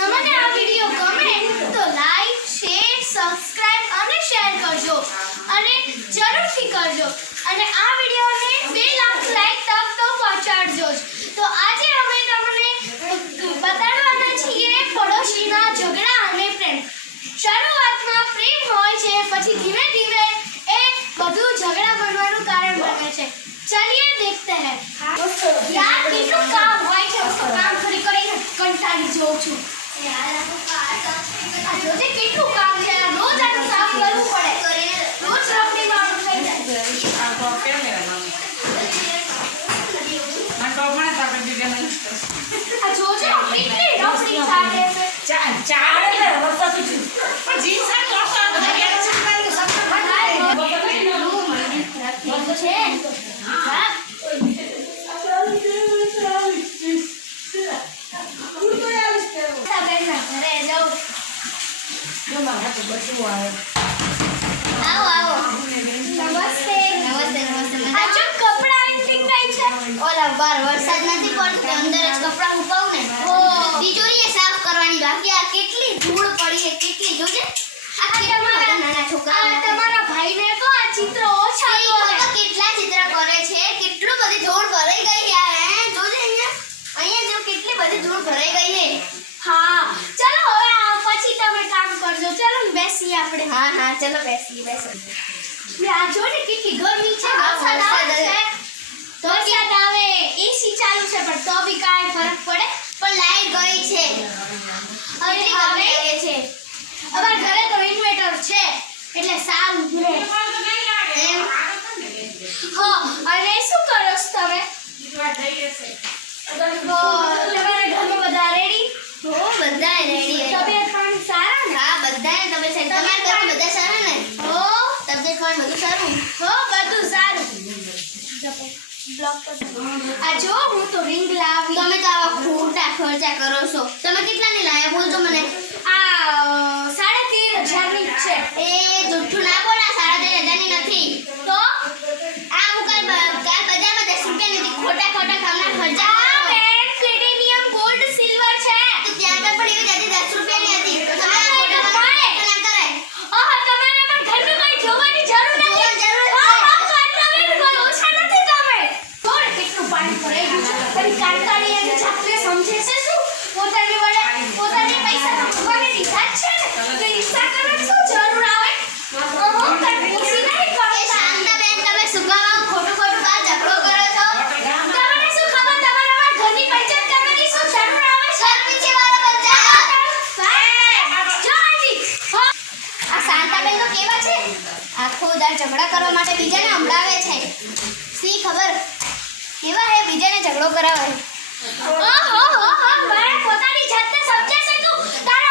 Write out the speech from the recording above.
તમને આ વિડિયો ગમે તો લાઈક શેર સબસ્ક્રાઇબ અને શેર કરજો અને જરૂરથી કરજો અને આ વિડિયોને 2 લાખ લાઈક તક તો પહોંચાડજો જ. તો આજે અમે તમને બતાડવાના છીએ પડોશીના ઝઘડા અને પ્રેમ. શરૂઆતમાં પ્રેમ હોય છે, પછી ધીમે ધીમે એ બધું ઝઘડા બનવાનું કારણ બને છે. चलिए देखते हैं. यार કેટલું કામ હોય છે, હું તો કામ કરી કરીને કંટાળી જાઉં છું. યાર આ જોજે કેટલું કામ છે, રોજ આનું કામ કરવું પડે, રોજ રમણી વાળું થઈ જાય. આ તો કેમેરા માં તો પણ તાપે દીધે નહીં. આ જોજો કેટલી રમણી ચાલે છે. ચાલે ને રસ્તા સુધી પણ જીસા કરતા ઘરે ચૂકાઈ સપના છે. વરસાદ નથી પડતો, અંદર જ કપડાં ઉપાવું ને તિજોરી સાફ કરવાની બાકી. આ કેટલી ધૂળ પડી છે, કેટલી જોજે. આ તમારા નાના છોકરા તમારા ભાઈને તો આ ચિત્ર ઓછા કેટલા ચિત્ર કરે છે, કેટલું બધી ધૂળ ભરાઈ ગઈ યાર. હે જોજે અહીંયા જો કેટલી બધી ધૂળ ભરાઈ ગઈ છે. હા ચલો હવે પછી તમે કામ કરજો. ચલો ને બેસીએ આપણે. હા ચલો બેસીએ. આ જોને કેટલી ગરમી છે, વરસાદ આવે છે તો વરસાદ આવે, એસી ચાલુ છે પણ તો બી કાંઈ ફરક પડે. પણ લાઈટ ગઈ છે અને હવે અમારા ઘરે તો ઇન્વર્ટર છે એટલે સારું છે. અને શું કરો છો તમે? તમારા ઘરમાં બધા રેડી? બધા રેડી. તબિયત પાણી સારા ને? હા બધાને તબિયત સારી. તમારા ઘરમાં બધા સારા ને? હો તબિયત પાણી બધું સારું? હો બધું સારું. આ જો હું તો રિંગ લાવી. તમે તો આવા ખોટા ખર્ચા કરો છો. તમે કેટલાની લાયા બોલજો મને. આ 13,500 ની છે. એ જુઠ્ઠું ના બોલ. આ 13,500 ની નથી. તો આ હું કાલ બજારમાં 10 રૂપિયા નથી. ખોટા કામના ખર્ચા આ બેન પ્લેટિનિયમ ગોલ્ડ સિલ્વર છે. તો ત્યાં તો પણ એવી હતી 10 રૂપિયાની હતી. તો તમે આ ખોટા કામ ના કરાય. ઓહો તમારે પણ ઘરનું કઈ જોવાની જરૂર નથી. ઓછા નથી તમે. થોડે કેટલું પાણી ભરાઈ ગયું છે. પણ કાંટાળી અને જાતે સમજે છે શું? પોતાની વડે પોતાની પૈસા તો ભગવાને દીધા જ છે ને. તો ઈચ્છા કરવાની શું જરૂર આવે? ઓહો કઈ પૂછી નહીં કરો. એ શાંતાબેન તમે શું કામ ખોટું બહાર ઝઘડો કરો છો? તમને શું ખબર તમારા ઘરની પંચાયત કરવાની શું જરૂર આવે છે? પીછે વાળો પંચાયત. જો આજી આ શાંતાબેન તો કેવા છે, આખો દાર ઝઘડા કરવા માટે બીજાને હંભળાવે છે. સી ખબર કેવા હે, બીજાને ઝઘડો કરાવે. ઓહો હો હો મારે પોતાની જાતને સમજે છે તું? તારા